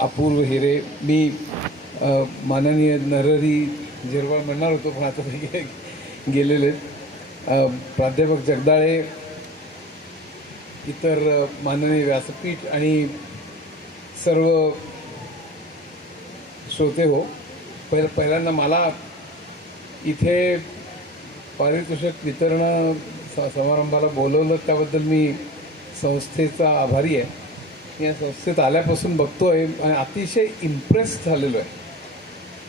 अपूर्व हिरे. मी माननीय नरहरी झिरवाळ म्हणणार होतो, पण आता ते गेलेले. प्राध्यापक जगदाळे, इतर माननीय व्यासपीठ आणि सर्व श्रोते हो, पहिल्यांदा मला इथे पारितोषिक वितरण समारंभाला बोलवलं त्याबद्दल मी संस्थेचा आभारी आहे. या संस्थेत आल्यापासून बघतोय आणि अतिशय इम्प्रेस झालेलो आहे.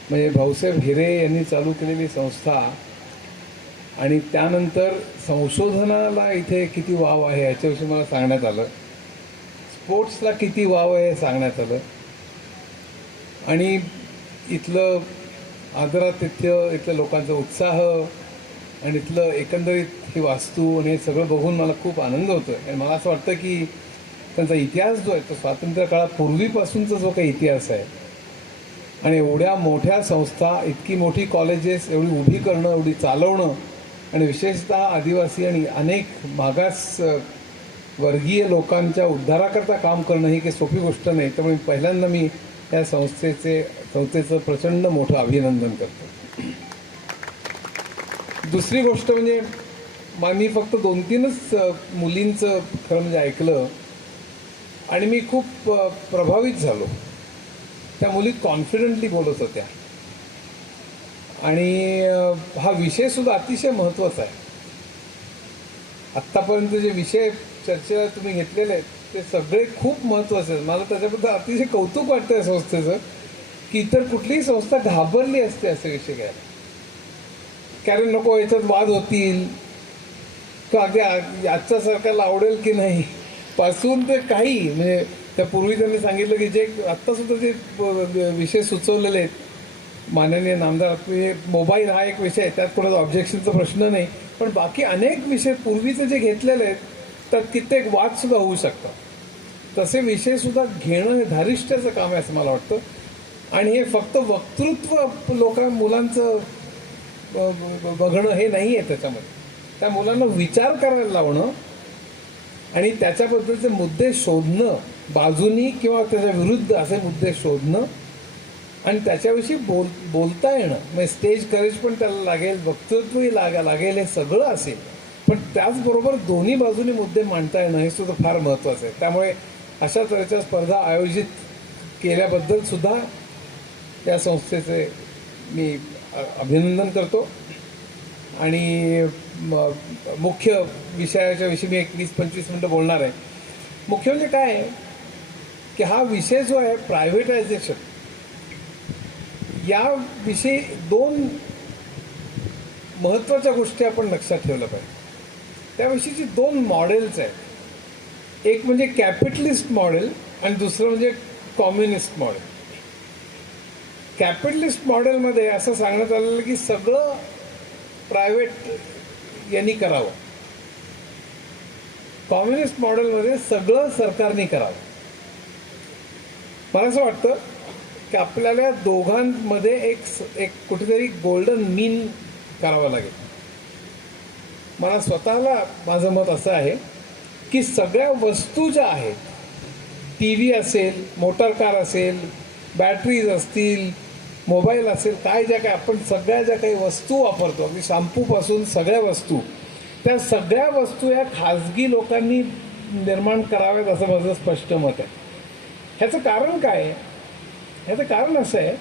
म्हणजे भाऊसाहेब हिरे यांनी चालू केलेली संस्था आणि त्यानंतर संशोधनाला इथे किती वाव आहे याच्याविषयी मला सांगण्यात आलं. स्पोर्ट्सला किती वाव आहे हे सांगण्यात आलं. आणि इथलं आदरातिथ्य, इथल्या लोकांचा उत्साह आणि इथलं एकंदरीत ही वास्तू आणि हे सगळं बघून मला खूप आनंद होतो आहे. आणि मला असं वाटतं की त्यांचा इतिहास जो आहे तो स्वातंत्र्य काळापूर्वीपासूनचा जो काही इतिहास आहे आणि एवढ्या मोठ्या संस्था, इतकी मोठी कॉलेजेस एवढी उभी करणं, एवढी चालवणं आणि विशेषतः आदिवासी आणि अनेक मागास वर्गीय लोकांच्या उद्धाराकरता काम करणं ही काही सोपी गोष्ट नाही. त्यामुळे पहिल्यांदा मी या संस्थेचं प्रचंड मोठं अभिनंदन करतो. दुसरी गोष्ट म्हणजे मी फक्त 2-3च मुलींचं खरं म्हणजे ऐकलं आणि मी खूप प्रभावित झालो. त्या मुली कॉन्फिडंटली बोलत होत्या आणि हा विषयसुद्धा अतिशय महत्त्वाचा आहे. आत्तापर्यंत जे विषय चर्चेला तुम्ही घेतलेले आहेत ते सगळे खूप महत्त्वाचे आहेत. मला त्याच्याबद्दल अतिशय कौतुक वाटतं या संस्थेचं की इतर कुठलीही संस्था घाबरली असते असे विषय घ्यायला. कारण नको याच्यात वाद होतील किंवा अगदी आजच्या सरकारला आवडेल की नाही पासून ते काही म्हणजे त्यापूर्वी त्यांनी सांगितलं की जे आत्तासुद्धा जे विषय सुचवलेले आहेत माननीय नामदार, म्हणजे मोबाईल हा एक विषय आहे, त्यात कोणाचा ऑब्जेक्शनचा प्रश्न नाही, पण बाकी अनेक विषय पूर्वीचे जे घेतलेले आहेत त्यात कित्येक वादसुद्धा होऊ शकतात. तसे विषयसुद्धा घेणं हे धारिष्ट्याचं काम आहे असं मला वाटतं. आणि हे फक्त वक्तृत्व मुलांचं बघणं हे नाही आहे त्याच्यामध्ये. त्या मुलांना विचार करायला लावणं आणि त्याच्याबद्दलचे मुद्दे शोधणं, बाजूनी किंवा त्याच्या विरुद्ध असे मुद्दे शोधणं आणि त्याच्याविषयी बोलता येणं. म्हणजे स्टेज करेज पण त्याला लागेल, वक्तृत्वही लागेल, हे सगळं असेल, पण त्याचबरोबर दोन्ही बाजूनी मुद्दे मांडता येणं हे सुद्धा फार महत्त्वाचं आहे. त्यामुळे अशा तऱ्हेच्या स्पर्धा आयोजित केल्याबद्दल सुद्धा या संस्थेचे मी अभिनंदन करतो. आणि मुख्य विषयाच्या विषयी मी 20-25 मिनटं बोलणार आहे. मुख्य म्हणजे काय आहे की हा विषय जो आहे प्रायव्हेटायझेशन, याविषयी 2 महत्त्वाच्या गोष्टी आपण लक्षात ठेवल्या पाहिजे. त्याविषयीची 2 मॉडेल्स आहेत. एक म्हणजे कॅपिटलिस्ट मॉडेल आणि दुसरं म्हणजे कम्युनिस्ट मॉडेल. कॅपिटलिस्ट मॉडेलमध्ये असं सांगण्यात आलेलं की सगळं प्रायव्हेट यांनी करावं. कम्युनिस्ट मॉडेलमध्ये सगळं सरकारने करावं. मला असं वाटतं की आपल्याला दोघांमध्ये एक कुठेतरी गोल्डन मीन करावं लागेल. मला स्वतःला माझं मत असं आहे की सगळ्या वस्तू ज्या आहेत, TV असेल, मोटर कार असेल, बॅटरीज असतील, मोबाईल असेल, काय आपण सगळ्या ज्या काही वस्तू वापरतो, अगदी शॅम्पूपासून सगळ्या वस्तू, त्या सगळ्या वस्तू या खाजगी लोकांनी निर्माण कराव्यात असं माझं स्पष्ट मत आहे. ह्याचं कारण काय आहे? ह्याचं कारण असं आहे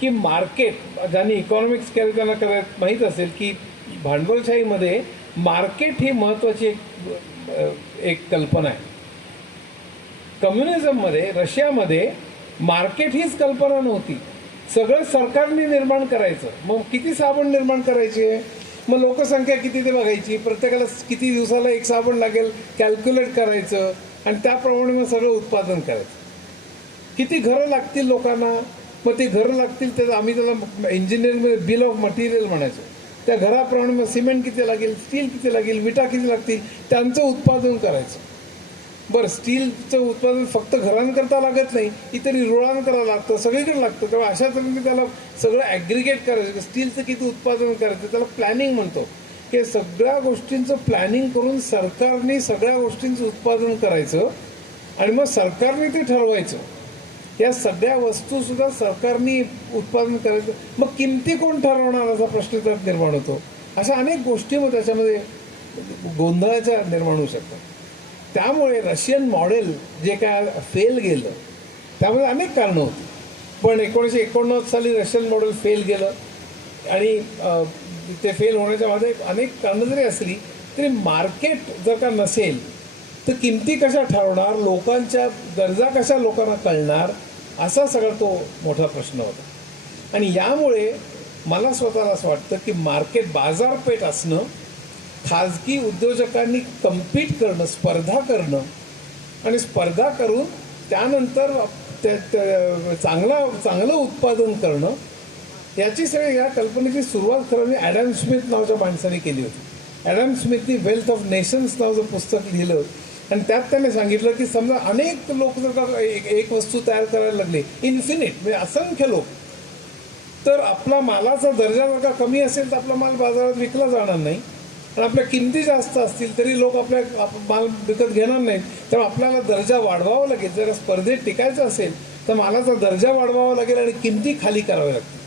की मार्केट, ज्यांनी इकॉनॉमिक्स केलं त्यांना माहीत असेल की भांडवलशाहीमध्ये मार्केट ही महत्त्वाची एक कल्पना आहे. कम्युनिझममध्ये, रशियामध्ये मार्केट हीच कल्पना नव्हती. सगळं सरकारने निर्माण करायचं. मग किती साबण निर्माण करायचे, मग लोकसंख्या किती ते बघायची, प्रत्येकाला किती दिवसाला एक साबण लागेल कॅल्क्युलेट करायचं आणि त्याप्रमाणे मग सगळं उत्पादन करायचं. किती घरं लागतील लोकांना, मग ते घरं लागतील त्याचं आम्ही त्याला इंजिनिअरिंगमध्ये बिल ऑफ मटेरियल म्हणायचो. त्या घराप्रमाणे मग सिमेंट किती लागेल, स्टील किती लागेल, विटा किती लागतील, त्यांचं उत्पादन करायचं. बरं, स्टीलचं उत्पादन फक्त घरांकरता लागत नाही, इतर रुळांकरता लागतं, सगळीकडे लागतं. तेव्हा अशा तऱ्हेने त्याला सगळं ॲग्रिगेट करायचं. स्टीलचं किती उत्पादन करायचं त्याला प्लॅनिंग म्हणतो. हे सगळ्या गोष्टींचं प्लॅनिंग करून सरकारने सगळ्या गोष्टींचं उत्पादन करायचं आणि मग सरकारने ते ठरवायचं. या सगळ्या वस्तूसुद्धा सरकारने उत्पादन करायचं. मग किमती कोण ठरवणार असा प्रश्न त्यात निर्माण होतो. अशा अनेक गोष्टी मग त्याच्यामध्ये गोंधळाच्या निर्माण होऊ शकतात. त्यामुळे रशियन मॉडेल जे काय फेल गेलं त्यामध्ये अनेक कारणं होती. पण 1989 साली रशियन मॉडेल फेल गेलं आणि ते फेल होण्याच्या मागे अनेक कारणं जरी असली तरी मार्केट जर का नसेल तर किमती कशा ठरवणार, लोकांच्या गरजा कशा लोकांना कळणार, असा सगळा तो मोठा प्रश्न होता. आणि यामुळे मला स्वतःला असं वाटतं की मार्केट बाजारपेठ असणं, खाजगी उद्योजकांनी कम्पीट करणं, स्पर्धा करणं आणि स्पर्धा करून त्यानंतर चांगलं उत्पादन करणं, याची सगळी या कल्पनेची सुरुवात खरं ॲडम स्मिथ नावाच्या माणसाने केली होती. ॲडम स्मिथनी वेल्थ ऑफ नेशन्स नावाचं पुस्तक लिहिलं आणि त्यात त्याने सांगितलं की समजा अनेक लोक जर का एक वस्तू तयार करायला लागले, इन्फिनिट म्हणजे असंख्य लोक, तर आपला मालाचा दर्जा जर का कमी असेल तर आपला माल बाजारात विकला जाणार नाही आणि आपल्या किमती जास्त असतील तरी लोक आपल्या माल विकत घेणार नाहीत. त्यामुळे आपल्याला दर्जा वाढवावा लागेल. जर स्पर्धेत टिकायचं असेल तर मालाचा दर्जा वाढवावा लागेल आणि किमती खाली कराव्या लागतील.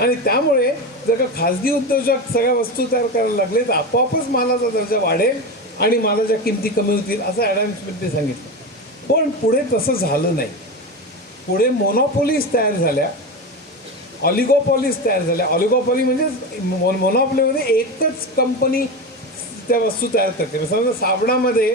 आणि त्यामुळे जर का खाजगी उद्योजक सगळ्या वस्तू तयार करायला लागले तर आपोआपच मालाचा दर्जा वाढेल आणि मालाच्या किमती कमी होतील, असं ॲडम स्मिथने सांगितलं. पण पुढे तसं झालं नाही. पुढे मोनोपोलीज तयार झाल्या, ऑलिगोपॉलीज तयार झाल्या. ऑलिगोपॉली म्हणजे मोनोपॉलीमध्ये एकच कंपनी त्या वस्तू तयार करते. समजा साबणामध्ये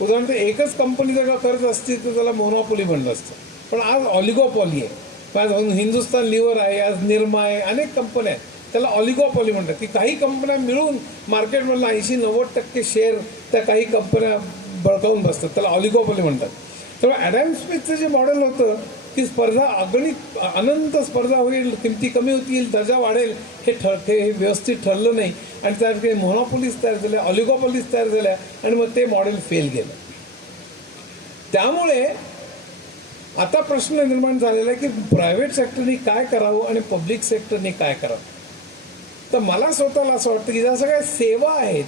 उदाहरणार्थ एकच कंपनी जर का करत असती तर त्याला मोनोपॉली म्हणलं असतं. पण आज ऑलिगोपॉली आहे. आज हिंदुस्तान लिव्हर आहे, आज निरमा आहे, अनेक कंपन्या आहेत, त्याला ऑलिगोपॉली म्हणतात. की काही कंपन्या मिळून मार्केटमधला 80-90% शेअर त्या काही कंपन्या बळकावून बसतात, त्याला ऑलिगोपॉली म्हणतात. त्यामुळे ॲडम स्मिथचं जे मॉडेल होतं की स्पर्धा अगणित अनंत स्पर्धा होईल, किमती कमी होतील, दर्जा वाढेल, हे व्यवस्थित ठरलं नाही आणि त्यात काही मोनोपॉलीज तयार झाल्या, ऑलिगोपॉलीज तयार झाल्या आणि मग ते मॉडेल फेल गेलं. त्यामुळे आता प्रश्न निर्माण झालेला आहे की प्रायव्हेट सेक्टरनी काय करावं आणि पब्लिक सेक्टरनी काय करावं. तर मला स्वतःला असं वाटतं की ज्या सगळ्या सेवा आहेत,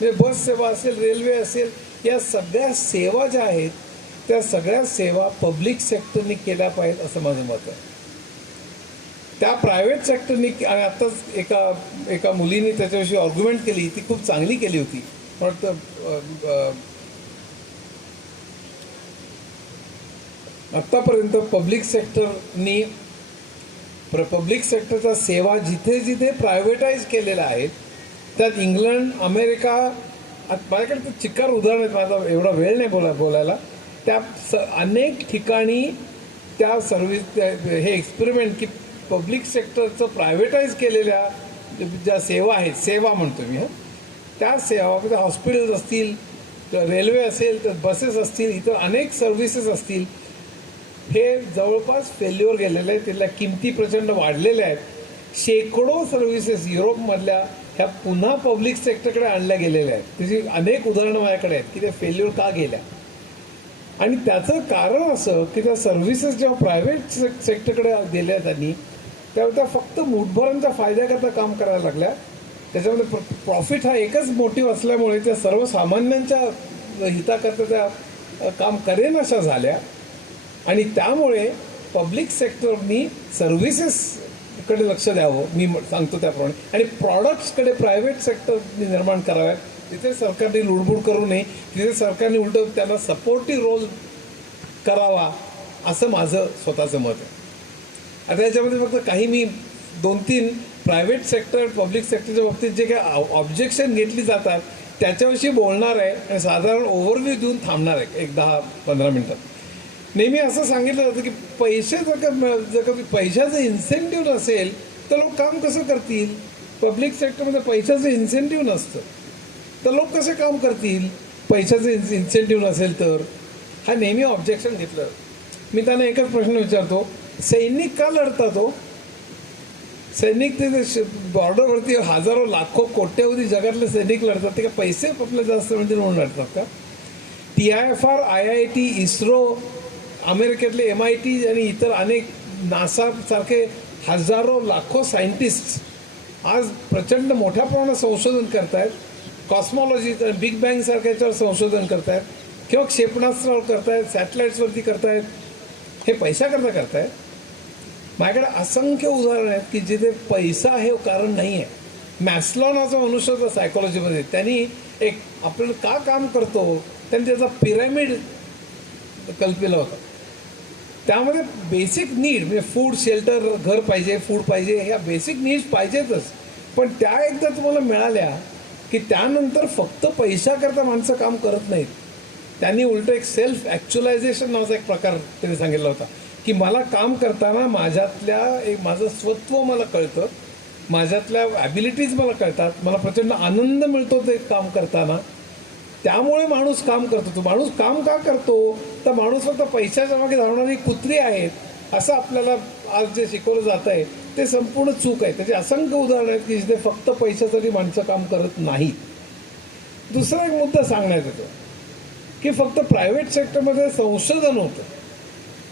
म्हणजे बस सेवा असेल, रेल्वे असेल, या सगळ्या सेवा ज्या आहेत त्या सगळ्या सेवा पब्लिक सेक्टरनी केल्या पाहिजेत असं माझं मत आहे. त्या प्रायव्हेट सेक्टरनी, आणि आत्ताच एका मुलीने त्याच्याविषयी आर्ग्युमेंट केली, ती खूप चांगली केली होती. वाटतं आत्तापर्यंत पब्लिक सेक्टरच्या सेवा जिथे जिथे प्रायव्हेटाईज केलेल्या आहेत त्यात इंग्लंड, अमेरिका, माझ्याकडे तर चिकार उदाहरण आहेत, माझा एवढा वेळ नाही बोलायला, त्या अनेक ठिकाणी त्या हे एक्सपेरिमेंट की पब्लिक सेक्टरचं प्रायव्हेटाईज केलेल्या ज्या सेवा आहेत, सेवा म्हणतो मी, त्या सेवा म्हणजे हॉस्पिटल्स असतील, रेल्वे असेल, तर बसेस असतील, इतर अनेक सर्व्हिसेस असतील, हे जवळपास फेल्युअर गेलेलं आहे. त्याला किमती प्रचंड वाढलेल्या आहेत. शेकडो सर्व्हिसेस युरोपमधल्या ह्या पुन्हा पब्लिक सेक्टरकडे आणल्या गेलेल्या आहेत. त्याची अनेक उदाहरणं माझ्याकडे आहेत की त्या फेल्युअर का गेल्या. आणि त्याचं कारण असं की त्या सर्व्हिसेस जेव्हा प्रायव्हेट सेक्टरकडे गेल्या त्यांनी, तेव्हा त्या फक्त मुठभरांच्या फायद्याकरता काम करायला लागल्या. त्याच्यामध्ये प्रॉफिट हा एकच मोटिव्ह असल्यामुळे त्या सर्वसामान्यांच्या हिताकरता त्या काम करेनाशा झाल्या. आणि त्यामुळे पब्लिक सेक्टरनी सर्व्हिसेसकडे लक्ष द्यावं, मी सांगतो त्याप्रमाणे, आणि प्रॉडक्ट्सकडे प्रायव्हेट सेक्टरनी निर्माण कराव्यात. तिथे सरकारने लुडबुड करू नये, तिथे सरकारने उलटं त्यांना सपोर्टिव्ह रोल करावा, असं माझं स्वतःचं मत आहे. आता याच्यामध्ये फक्त काही मी 2-3 प्रायव्हेट सेक्टर पब्लिक सेक्टरच्या बाबतीत जे काही ऑब्जेक्शन घेतली जातात त्याच्याविषयी बोलणार आहे आणि साधारण ओव्हरव्ह्यू देऊन थांबणार आहे 10-15 मिनटात. नेहमी असं सांगितलं जातं की पैसे जर का पैशाचं इन्सेंटिव्ह नसेल तर लोक काम कसं करतील. पब्लिक सेक्टरमध्ये पैशाचं इन्सेंटिव्ह नसतं तर लोक कसे काम करतील, पैशाचं इन्सेंटिव्ह नसेल तर. हा नेहमी ऑब्जेक्शन घेतलं. मी त्यांना एकच प्रश्न विचारतो, सैनिक का लढतात हो? सैनिक ते बॉर्डरवरती हजारो लाखो कोट्यावधी जगातले सैनिक लढतात, ते का पैसे आपले जास्त म्हणजे म्हणून लढतात का? TIFR, IIT, इस्रो, अमेरिकेतले MIT आणि इतर अनेक नासासारखे हजारो लाखो सायंटिस्ट आज प्रचंड मोठ्या प्रमाणात संशोधन करत आहेत. कॉस्मॉलॉजी, बिग बँग सारख्याच्यावर संशोधन करत आहेत. किंवा क्षेपणास्त्रावर करतायत, सॅटेलाईट्सवरती करतायत, हे पैशाकरता करतायत. माझ्याकडे असंख्य उदाहरणं आहेत की जिथे पैसा हे कारण नाही आहे. मॅस्लो नावाचा मनुष्य होता सायकोलॉजीमध्ये, त्यांनी एक आपण का काम करतो त्यांनी त्याचा पिरॅमिड कल्पिला होता. त्यामध्ये बेसिक नीड म्हणजे फूड, शेल्टर, घर पाहिजे, फूड पाहिजे, ह्या बेसिक नीड्स पाहिजेतच. पण त्या एकदा तुम्हाला मिळाल्या की त्यानंतर फक्त पैशाकरता माणसं काम करत नाहीत. त्यांनी उलट एक सेल्फ ॲक्च्युलायझेशन नावाचा एक प्रकार त्यांनी सांगितला होता की मला काम करताना माझं स्वत्व मला कळतं, माझ्यातल्या ॲबिलिटीज मला कळतात, मला प्रचंड आनंद मिळतो ते काम करताना. त्यामुळे माणूस काम करतो. तो माणूस काम का करतो तर माणूस फक्त पैशाच्या मागे धावणारी कुत्री आहेत असं आपल्याला आज जे शिकवलं जात आहे ते संपूर्ण चूक आहे. त्याचे असंख्य उदाहरणं आहेत की जिथे फक्त पैशासाठी माणसं काम करत नाहीत. दुसरा एक मुद्दा सांगण्यात येतो की फक्त प्रायव्हेट सेक्टरमध्ये संशोधन होतं.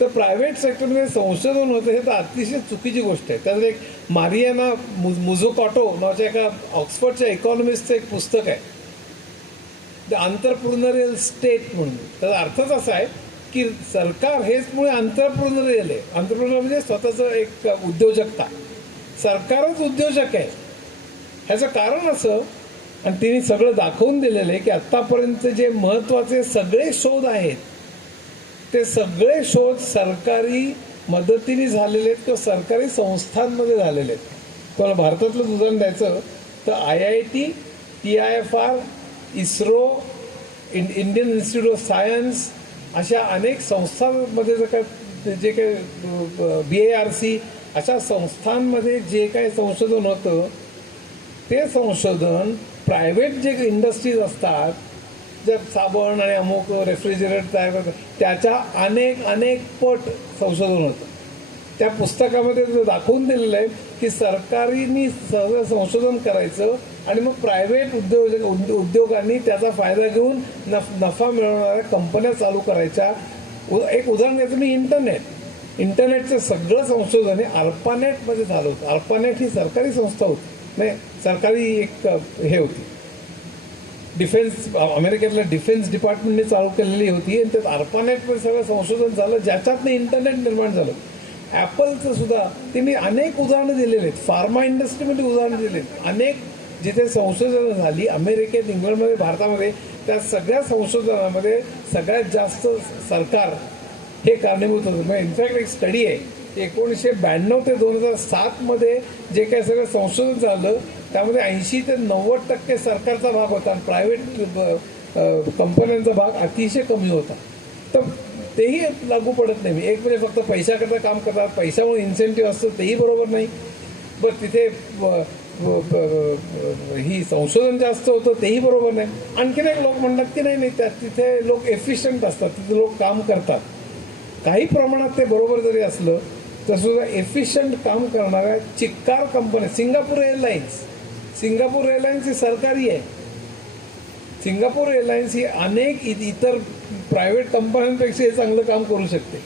तर प्रायव्हेट सेक्टरमध्ये संशोधन होतं हे तर अतिशय चुकीची गोष्ट आहे. त्यात एक मारियाना मुझोकाटो नावाच्या एका ऑक्सफर्डच्या इकॉनॉमिस्टचं एक पुस्तक आहे, द आंतरप्रुनरियल स्टेट म्हणून. त्याचा अर्थच असा आहे की सरकार हेच मुळे आंतरप्रुनरियल आहे. आंतरप्रुनर म्हणजे स्वतःचं एक उद्योजकता. सरकारच उद्योजक आहे. ह्याचं कारण असं, आणि तिने सगळं दाखवून दिलेलं आहे की आत्तापर्यंत जे महत्त्वाचे सगळे शोध आहेत ते सगळे शोध सरकारी मदतीने झालेले आहेत किंवा सरकारी संस्थांमध्ये झालेले आहेत. तुम्हाला भारतातलं उदाहरण द्यायचं तर IIT, TIFR, ISRO, Indian institute of science अशा अनेक संस्थांमध्ये जे काही BARC अशा संस्थांमध्ये जे काही संशोधन होतं ते संशोधन प्रायव्हेट जे इंडस्ट्रीज असतात, ज्या साबण आणि अमुक रेफ्रिजरेटर तयार करतात त्याच्या अनेक पट संशोधन होतं. त्या पुस्तकामध्ये दाखवून दिलेलं आहे की सरकारीनी सगळं संशोधन करायचं आणि मग प्रायव्हेट उद्योगांनी त्याचा फायदा घेऊन नफा मिळवणाऱ्या कंपन्या चालू करायच्या. एक उदाहरण द्यायचं मी इंटरनेटचं सगळं संशोधन हे ARPANET झालं होतं. ARPANET ही सरकारी संस्था होती, नाही सरकारी एक हे होती, डिफेन्स, अमेरिकेतल्या डिफेन्स डिपार्टमेंटने चालू केलेली होती. आणि त्यात ARPANETमध्ये सगळं संशोधन झालं ज्याच्यातनं इंटरनेट निर्माण झालं. ॲपलचं सुद्धा त्यांनी अनेक उदाहरणं दिलेली आहेत. फार्मा इंडस्ट्रीमध्ये उदाहरणं दिलेली आहेत. अनेक जिथे संशोधनं झाली अमेरिकेत, इंग्लंडमध्ये, भारतामध्ये, त्या सगळ्या संशोधनामध्ये सगळ्यात जास्त सरकार हे कारणीभूत होतं. म्हणजे इनफॅक्ट एक स्टडी आहे 1992 ते 2007 जे काही सगळं संशोधन झालं त्यामध्ये 80 ते 90% सरकारचा भाग होता आणि प्रायव्हेट कंपन्यांचा भाग अतिशय कमी होता. तर तेही लागू पडत नाही. एक म्हणजे फक्त पैशाकरता काम करतात, पैशामुळे इन्सेंटिव्ह असतं, तेही बरोबर नाही. बरं तिथे ही संशोधन जास्त होतं, तेही बरोबर नाही. आणखीन एक लोक म्हणतात की नाही तिथे लोक एफिशियंट असतात, तिथे लोक काम करतात. काही प्रमाणात ते बरोबर जरी असलं तर सुद्धा एफिशियंट काम करणाऱ्या चिक्कार कंपन्या, सिंगापूर एअरलाइन्स ही सरकारी आहे. सिंगापूर एअरलाइन्स ही अनेक इतर प्रायव्हेट कंपन्यांपेक्षा हे चांगलं काम करू शकते.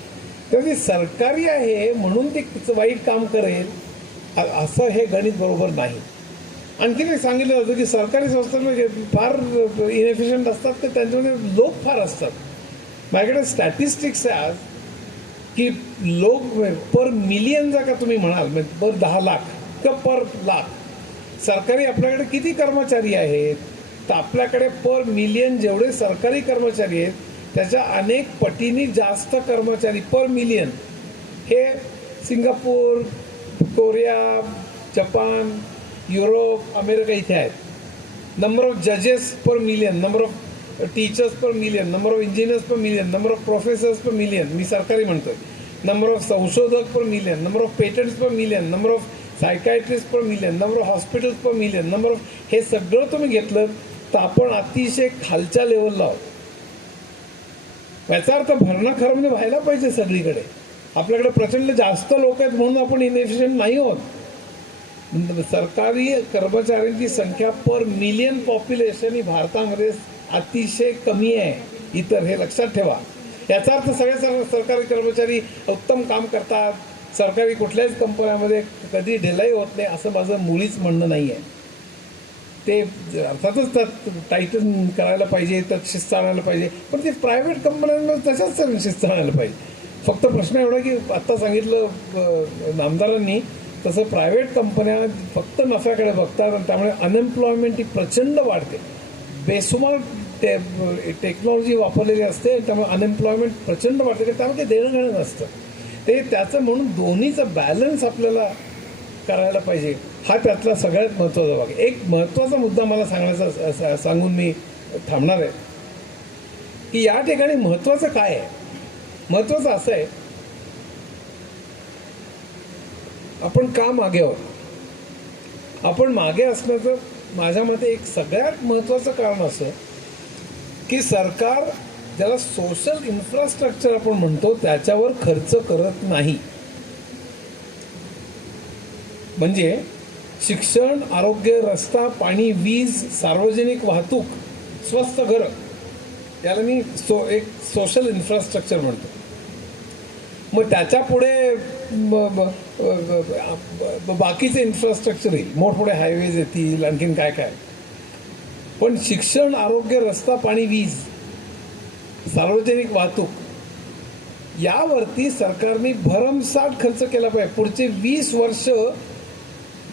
तर ती सरकारी आहे म्हणून ती वाईट काम करेल असं हे गणित बरोबर नाही. आणखीन एक सांगितलं जातं की सरकारी संस्थांमध्ये फार इनएफिशियंट असतात तर त्यांच्यामध्ये लोक फार असतात. माझ्याकडे स्टॅटिस्टिक्स आहे की लोक पर मिलियन जर का तुम्ही म्हणाल पर 10 लाख किंवा पर लाख सरकारी आपल्याकडे किती कर्मचारी आहेत तर आपल्याकडे पर मिलियन जेवढे सरकारी कर्मचारी आहेत त्याच्या अनेक पटीने जास्त कर्मचारी पर मिलियन हे Singapore, Korea, Japan, Europe, America इथे आहेत. नंबर ऑफ जजेस per million, number of teachers per million, number of engineers per million, number of professors per million, मी सरकारी म्हणतोय, नंबर ऑफ संशोधक per million, number of patents per million, number of psychiatrist per million, number of hospitals per million, number of, हे सगळं तुम्ही घेतलं तर आपण अतिशय खालच्या लेवलला आहोत. याचा अर्थ भरणं खरं म्हणजे व्हायला पाहिजे सगळीकडे. आपल्याकडे प्रचंड जास्त लोक आहेत म्हणून आपण इनएफिशियंट नाही होत. सरकारी कर्मचाऱ्यांची संख्या पर मिलियन पॉप्युलेशन ही भारतामध्ये अतिशय कमी आहे इतर, हे लक्षात ठेवा. याचा अर्थ सगळे सरकारी कर्मचारी उत्तम काम करतात, सरकारी कुठल्याच कंपन्यामध्ये कधी ढिलाई होत नाही असं माझं मुळीच म्हणणं नाही आहे. ते अर्थातच त्यात टाईटन करायला पाहिजे, त्यात शिस्त आणायला पाहिजे, पण ते प्रायव्हेट कंपन्यांमध्ये तशाच शिस्त आणायला पाहिजे. फक्त प्रश्न एवढा की आत्ता सांगितलं नामदारांनी तसं प्रायव्हेट कंपन्या फक्त नफ्याकडे बघतात आणि त्यामुळे अनएम्प्लॉयमेंट ही प्रचंड वाढते. बेसुमार टेक्नॉलॉजी वापरलेली असते त्यामुळे अनएम्प्लॉयमेंट प्रचंड वाढते, कारण त्यामुळे ते देणं घेणं नसतं. ते त्याचं म्हणून दोन्हीचा बॅलन्स आपल्याला करायला पाहिजे, हा त्यातला सगळ्यात महत्त्वाचा भाग. एक महत्त्वाचा मुद्दा मला सांगण्याचा सांगून मी थांबणार आहे की या ठिकाणी महत्त्वाचं काय आहे. महत्त्वाचं असं आहे, आपण का मागे आहोत. आपण मागे असण्याचं माझ्या मते एक सगळ्यात महत्त्वाचं कारण असं की सरकार ज्याला सोशल इन्फ्रास्ट्रक्चर आपण म्हणतो त्याच्यावर खर्च करत नाही. म्हणजे शिक्षण, आरोग्य, रस्ता, पाणी, वीज, सार्वजनिक वाहतूक, स्वस्त घरं, याला मी एक सोशल इन्फ्रास्ट्रक्चर म्हणतो. मग त्याच्या पुढे बाकीचे इन्फ्रास्ट्रक्चर येईल, मोठमोठे हायवेज येतील, आणखीन काय काय. पण शिक्षण, आरोग्य, रस्ता, पाणी, वीज, सार्वजनिक वाहतूक यावरती सरकारने भरमसाठ खर्च केला पाहिजे. पुढचे 20 वर्ष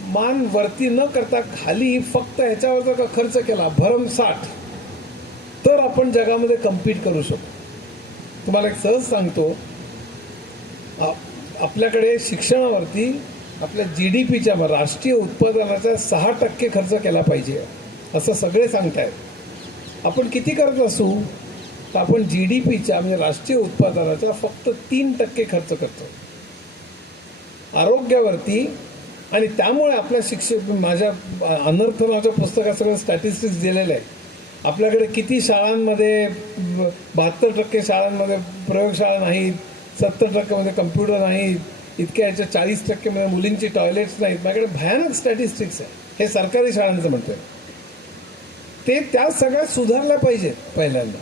मान वरती न करता खाली फक्त ह्याच्यावर जर का खर्च केला भरमसाठ, तर आपण जगामध्ये कम्पीट करू शकतो. तुम्हाला एक सहज सांगतो, आपल्याकडे शिक्षणावरती आपल्या GDPच्या राष्ट्रीय उत्पादनाचा 6% खर्च केला पाहिजे असं सगळे सांगतायत. आपण किती करत असू तर आपण GDPच्या म्हणजे राष्ट्रीय उत्पादनाचा फक्त 3% खर्च करतो आरोग्यावरती. आणि त्यामुळे आपल्या शिक्षक, माझ्या अनर्थ नावाच्या पुस्तकात सगळं स्टॅटिस्टिक्स दिलेलं आहे. आपल्याकडे किती शाळांमध्ये 72% शाळांमध्ये प्रयोगशाळा नाहीत, 70% कम्प्युटर नाहीत, इतक्या ह्याच्या 40% मुलींची टॉयलेट्स नाहीत. माझ्याकडे भयानक स्टॅटिस्टिक्स आहे. हे सरकारी शाळांचं म्हणतोय. ते त्या सगळ्या सुधारल्या पाहिजेत. पहिल्यांदा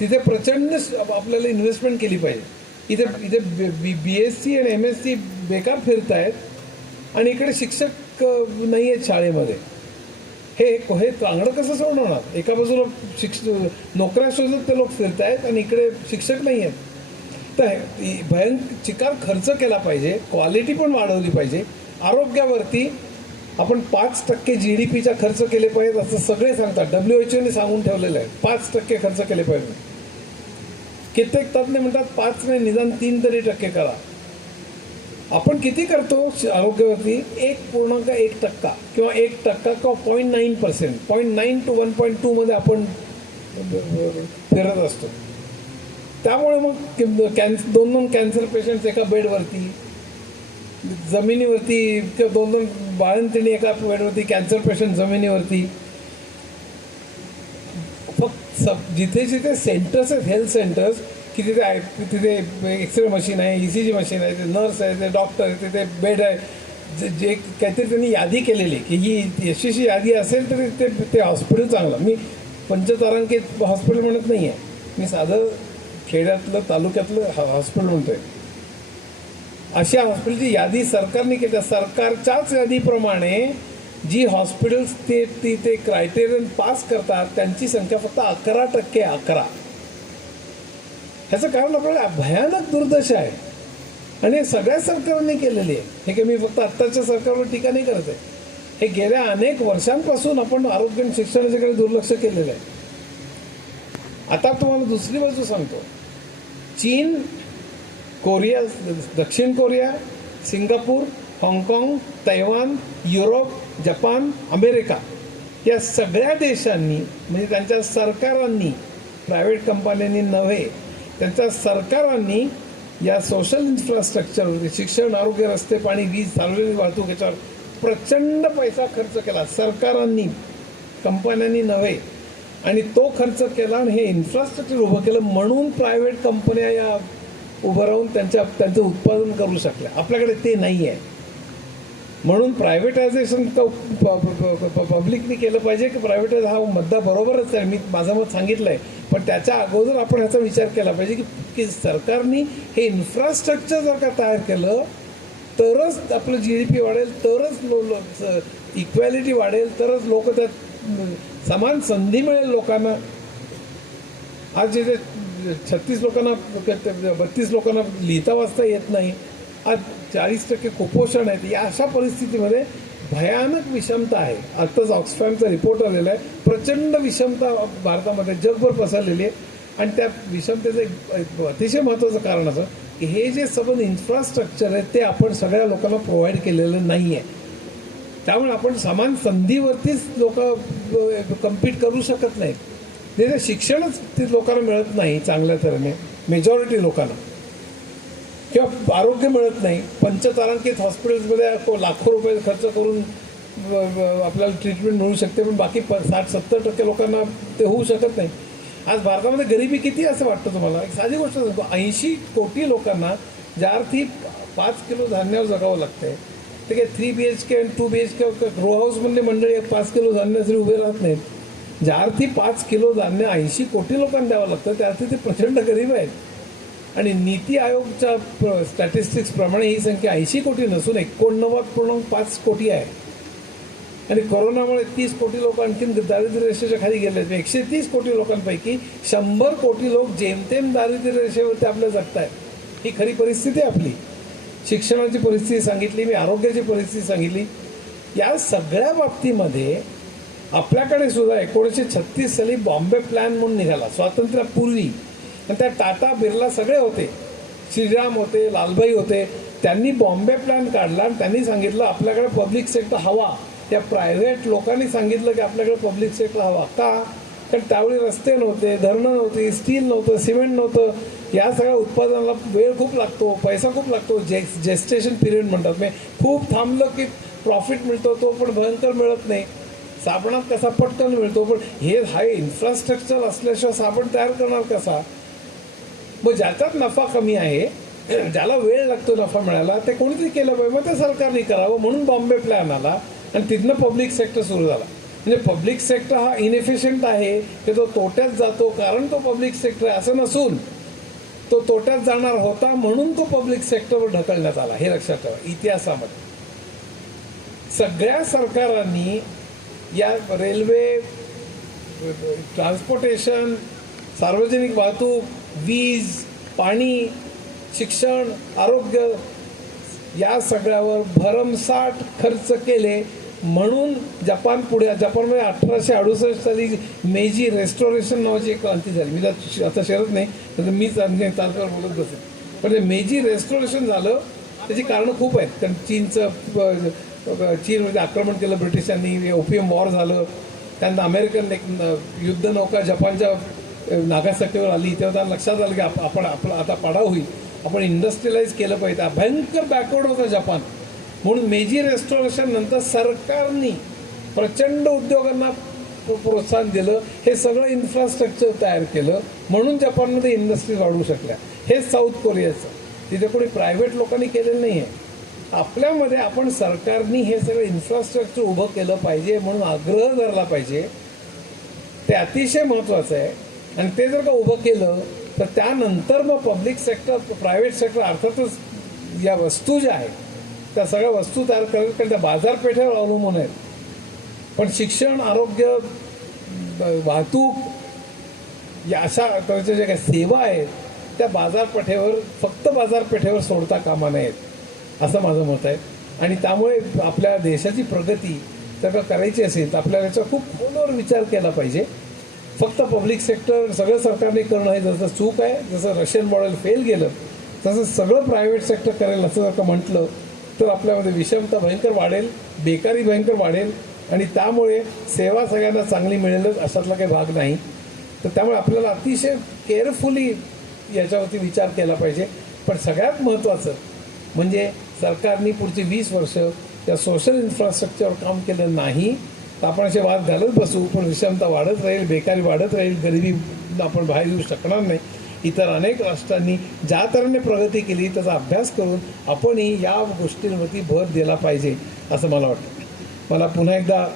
तिथे प्रचंड आपल्याला इन्व्हेस्टमेंट केली पाहिजे. इथे BSc आणि MSc बेकार फिरत आहेत आणि इकडे शिक्षक नाही आहेत शाळेमध्ये. हे चांगलं कसं सोडवणार. एका बाजूला नोकऱ्या शोधत ते लोक फिरत आहेत आणि इकडे शिक्षक नाही आहेत. तर भयंकर चिकार खर्च केला पाहिजे, क्वालिटी पण वाढवली पाहिजे. आरोग्यावरती आपण 5% GDPचा खर्च केले पाहिजेत असं सगळे सांगतात. WHOने सांगून ठेवलेलं आहे 5% खर्च केले पाहिजे. कित्येक तज्ञ म्हणतात 5 नाही निदान 3% करा. आपण किती करतो आरोग्यावरती? 1.1% किंवा 1% किंवा 0.9%, 0.9 to 1.2 मध्ये आपण फिरत असतो. त्यामुळे मग 2 कॅन्सर पेशंट्स एका बेडवरती, जमिनीवरती किंवा 2 बाळंतिणी एका बेडवरती, कॅन्सर पेशंट जमिनीवरती. फक्त जिथे जिथे सेंटर्स आहेत, हेल्थ सेंटर्स, की तिथे एक्सरे मशीन आहे, ECG मशीन आहे, नर्स आहे, ते डॉक्टर आहे, तिथे बेड आहे. जे काहीतरी त्यांनी यादी केलेली की ही यशस्वी यादी असेल तर ते हॉस्पिटल चांगलं. मी पंचतारांकित हॉस्पिटल म्हणत नाही आहे, मी साधं खेड्यातलं तालुक्यातलं हॉस्पिटल म्हणतोय. अशा हॉस्पिटलची यादी सरकारने केली. सरकारच्याच यादीप्रमाणे जी हॉस्पिटल्स ते क्रायटेरियन पास करतात त्यांची संख्या फक्त 11% 11. ह्याचं कारण आपल्याला भयानक दुर्दशा आहे आणि हे सगळ्या सरकारने केलेली आहे. हे की मी फक्त आत्ताच्या सरकारवर टीका नाही करत आहे. हे गेल्या अनेक वर्षांपासून आपण आरोग्य आणि शिक्षणाच्याकडे दुर्लक्ष केलेलं आहे. आता तुम्हाला दुसरी बाजू सांगतो. चीन, कोरिया, दक्षिण कोरिया, सिंगापूर, हाँगकाँग, तैवान, युरोप, जपान, अमेरिका या सगळ्या देशांनी म्हणजे त्यांच्या सरकारांनी, प्रायव्हेट कंपन्यांनी नव्हे, त्यांच्या सरकारांनी या सोशल इन्फ्रास्ट्रक्चर, शिक्षण, आरोग्य, रस्ते, पाणी, वीज, सार्वजनिक वाहतूक याच्यावर प्रचंड पैसा खर्च केला. सरकारांनी, कंपन्यांनी नव्हे. आणि तो खर्च केला आणि हे इन्फ्रास्ट्रक्चर उभं केलं म्हणून प्रायव्हेट कंपन्या या उभं राहून त्यांचं उत्पादन करू शकल्या. आपल्याकडे ते नाही आहे. म्हणून प्रायव्हेटायझेशन पब्लिकनी केलं पाहिजे की प्रायव्हेटायझ हा मुद्दा बरोबरच आहे, मी माझं मत सांगितलं आहे. पण त्याच्या अगोदर आपण ह्याचा विचार केला पाहिजे की सरकारने हे इन्फ्रास्ट्रक्चर जर का तयार केलं तरच आपलं GDP वाढेल, तरच इक्वॅलिटी वाढेल, तरच लोक त्यात समान संधी मिळेल लोकांना. आज जे 36 लोकांना 32 लोकांना लिहिता वाचता येत नाही, आज 40% कुपोषण आहेत. या अशा परिस्थितीमध्ये भयानक विषमता आहे. आत्ताच ऑक्सफॅमचा रिपोर्ट आलेला आहे. प्रचंड विषमता भारतामध्ये जगभर पसरलेली आहे. आणि त्या विषमतेचं एक अतिशय महत्त्वाचं कारण असं की हे जे सगळं इन्फ्रास्ट्रक्चर आहे ते आपण सगळ्या लोकांना प्रोव्हाइड केलेलं नाही आहे. त्यामुळे आपण समान संधीवरतीच लोक कम्पीट करू शकत नाहीत. ते शिक्षणच ते लोकांना मिळत नाही चांगल्या तऱ्हेने, मेजॉरिटी लोकांना, किंवा आरोग्य मिळत नाही. पंचतारांकित हॉस्पिटल्समध्ये लाखो रुपये खर्च करून आपल्याला ट्रीटमेंट मिळू शकते, पण बाकी 60-70% लोकांना ते होऊ शकत नाही. आज भारतामध्ये गरिबी किती असं वाटतं तुम्हाला? एक साधी गोष्ट सांगतो, 80 कोटी लोकांना ज्या अर्थी 5 किलो धान्यावर जगावं लागतंय, ते काय 3 BHK आणि 2 BHK रो हाऊसमधली मंडळी 5 किलो धान्यासाठी उभे राहत नाहीत. ज्या अर्थी 5 किलो धान्य 80 कोटी लोकांना द्यावं लागतं, त्या अर्थी ते प्रचंड गरीब आहेत. आणि नीती आयोगच्या स्टॅटिस्टिक्सप्रमाणे ही संख्या 80 कोटी नसून 89.5 कोटी आहे. आणि कोरोनामुळे 30 कोटी लोक आणखीन दारिद्र्य रेषेच्या खाली गेले. 130 कोटी लोकांपैकी 100 कोटी लोक जेमतेम दारिद्र्य रेषेवरती आपल्या जगत आहेत. ही खरी परिस्थिती आहे आपली. शिक्षणाची परिस्थिती सांगितली मी, आरोग्याची परिस्थिती सांगितली. या सगळ्या बाबतीमध्ये आपल्याकडे सुद्धा 1936 साली बॉम्बे प्लॅन म्हणून निघाला स्वातंत्र्यापूर्वी. आणि त्या टाटा बिर्ला सगळे होते, श्रीराम होते, लालभाई होते. त्यांनी बॉम्बे प्लॅन काढला आणि त्यांनी सांगितलं आपल्याकडे पब्लिक सेक्टर हवा. त्या प्रायव्हेट लोकांनी सांगितलं की आपल्याकडे पब्लिक सेक्टर हवा. का? कारण त्यावेळी रस्ते नव्हते, धरणं नव्हती, स्टील नव्हतं, सिमेंट नव्हतं. या सगळ्या उत्पादनाला वेळ खूप लागतो, पैसा खूप लागतो, जेस्टेशन पिरियड म्हणतात. म्हणजे खूप थांबलं की प्रॉफिट मिळतो, तो पण भयंकर मिळत नाही. साबणात कसा पटकन मिळतो, पण हे हाय इन्फ्रास्ट्रक्चर असल्याशिवाय साबण तयार करणार कसा? मग ज्याच्यात नफा कमी आहे, ज्याला वेळ लागतो नफा मिळायला, ते कोणीतरी केलं पाहिजे. मग ते सरकारने करावं म्हणून बॉम्बे प्लॅन आला आणि तिथनं पब्लिक सेक्टर सुरू झाला. म्हणजे पब्लिक सेक्टर हा इनएफिशियंट आहे की तो तोट्यात जातो कारण तो पब्लिक सेक्टर आहे असं नसून तो तोट्यात जाणार होता म्हणून तो पब्लिक सेक्टरवर ढकलण्यात आला. हे लक्षात ठेवा. इतिहासामध्ये सगळ्या सरकारांनी या रेल्वे, ट्रान्सपोर्टेशन, सार्वजनिक वाहतूक, वीज, पाणी, शिक्षण, आरोग्य या सगळ्यावर भरमसाठ खर्च केले. म्हणून जपान पुढे, जपानमध्ये 1868 साली मेजी रेस्टोरेशन नावाची एक क्रांती झाली. मी आता शरत नाही तर मीच तारखेवर बोलत बसेल. पण ते मेजी रेस्टोरेशन झालं त्याची कारणं खूप आहेत. कारण चीनमध्ये आक्रमण केलं ब्रिटिशांनी, ओपियम वॉर झालं, त्यानंतर अमेरिकन एक युद्धनौका जपानच्या नागासाकीवर आली. तेव्हा त्यांना लक्षात आलं की आपण आपला आता पाडाव होईल, आपण इंडस्ट्रियलाइज केलं पाहिजे. भयंकर बॅकवर्ड होतं जपान. म्हणून मेजी रेस्टोरेशन नंतर सरकारनी प्रचंड उद्योगांना प्रोत्साहन दिलं. हे सगळं इन्फ्रास्ट्रक्चर तयार केलं म्हणून जपानमध्ये इंडस्ट्रीज वाढवू शकल्या. हे साऊथ कोरियाचं, तिथे कोणी प्रायव्हेट लोकांनी केलेलं नाही आहे. आपल्यामध्ये आपण सरकारनी हे सगळं इन्फ्रास्ट्रक्चर उभं केलं पाहिजे म्हणून आग्रह धरला पाहिजे. ते अतिशय महत्त्वाचं आहे. आणि ते जर का उभं केलं तर त्यानंतर मग पब्लिक सेक्टर, प्रायव्हेट सेक्टर, अर्थातच या वस्तू ज्या आहेत त्या सगळ्या वस्तू तयार करतात कारण त्या बाजारपेठेवर अवलंबून आहेत. पण शिक्षण, आरोग्य, वाहतूक या अशा प्रकारच्या ज्या काही सेवा आहेत त्या बाजारपेठेवर, फक्त बाजारपेठेवर सोडता कामा नयेत असं माझं मत आहे. आणि त्यामुळे आपल्या देशाची प्रगती जर का करायची असेल तर आपल्याला याचा खूप खोलवर विचार केला पाहिजे. फक्त पब्लिक सेक्टर सगळं सरकारने करणं हे जसं चूक आहे. जसं रशियन मॉडेल फेल गेलं तसं सगळं प्रायव्हेट सेक्टर करेल असं जर का म्हटलं तर आपल्यामध्ये विषमता भयंकर वाढेल, बेकारी भयंकर वाढेल आणि त्यामुळे सेवा सगळ्यांना चांगली मिळेलच अशातला काही भाग नाही. तर त्यामुळे आपल्याला अतिशय केअरफुली याच्यावरती विचार केला पाहिजे. पण सगळ्यात महत्त्वाचं म्हणजे सरकारने पुढची 20 वर्ष त्या सोशल इन्फ्रास्ट्रक्चरवर काम केलं नाही तर आपण असे वाद घालत बसू, पण विषमता वाढत राहील, बेकारी वाढत राहील, गरिबी आपण बाहेर येऊ शकणार नाही. इतर अनेक राष्ट्रांनी ज्या तऱ्हेने प्रगती केली त्याचा अभ्यास करून आपणही या गोष्टींवरती भर दिला पाहिजे असं मला वाटतं. मला पुन्हा एकदा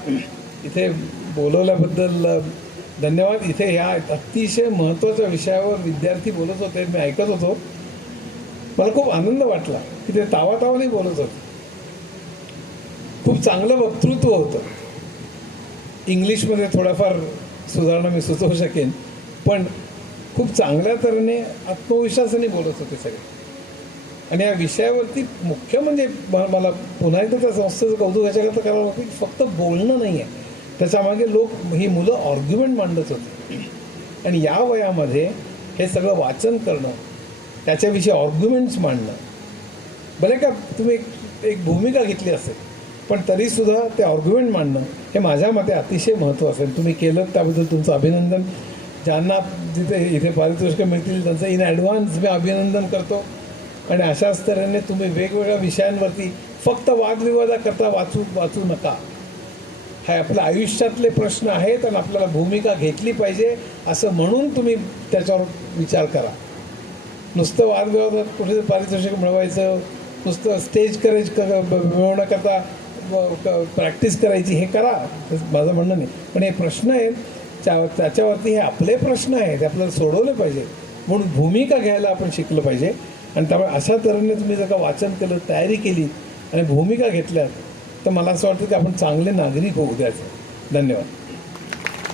इथे बोलवल्याबद्दल धन्यवाद. इथे ह्या अतिशय महत्त्वाच्या विषयावर विद्यार्थी बोलत होते, मी ऐकत होतो. मला खूप आनंद वाटला की ते तावातावाने बोलत होते. खूप चांगलं वक्तृत्व होतं. इंग्लिशमध्ये थोडाफार सुधारणा मी सुचवू शकेन, पण खूप चांगल्या तऱ्हेने आत्मविश्वासाने बोलत होते सगळे. आणि या विषयावरती मुख्य म्हणजे मला पुन्हा एकदा त्या संस्थेचं कौतुक याच्याकरता करावं लागतं की फक्त बोलणं नाही आहे, त्याच्यामागे ही मुलं ऑर्ग्युमेंट मांडत होती. आणि या वयामध्ये हे सगळं वाचन करणं, त्याच्याविषयी ऑर्ग्युमेंट्स मांडणं, भले का तुम्ही एक भूमिका घेतली असेल पण तरीसुद्धा ते ऑर्ग्युमेंट मांडणं हे माझ्या मते अतिशय महत्त्वाचं आहे. तुम्ही केलं त्याबद्दल तुमचं अभिनंदन. ज्यांना जिथे इथे पारितोषिकं मिळतील त्यांचं इन ॲडव्हान्स मी अभिनंदन करतो. आणि अशाच तऱ्हेने तुम्ही वेगवेगळ्या विषयांवरती फक्त वादविवादाकरता वाचू नका. हे आपल्या आयुष्यातले प्रश्न आहेत आणि आपल्याला भूमिका घेतली पाहिजे असं म्हणून तुम्ही त्याच्यावर विचार करा. नुसतं वादविवादात कुठे पारितोषिक मिळवायचं, नुसतं स्टेज करेज मिळवण्याकरता प्रॅक्टिस करायची हे करा, माझं म्हणणं नाही. पण हे प्रश्न आहेत त्याच्यावरती हे आपले प्रश्न आहेत, ते आपल्याला सोडवले पाहिजे. म्हणून भूमिका घ्यायला आपण शिकलं पाहिजे. आणि त्यामुळे अशा तऱ्हेने तुम्ही जर का वाचन केलं, तयारी केली आणि भूमिका घेतल्यात तर मला असं वाटतं की आपण चांगले नागरिक होऊ द्यायचं. धन्यवाद.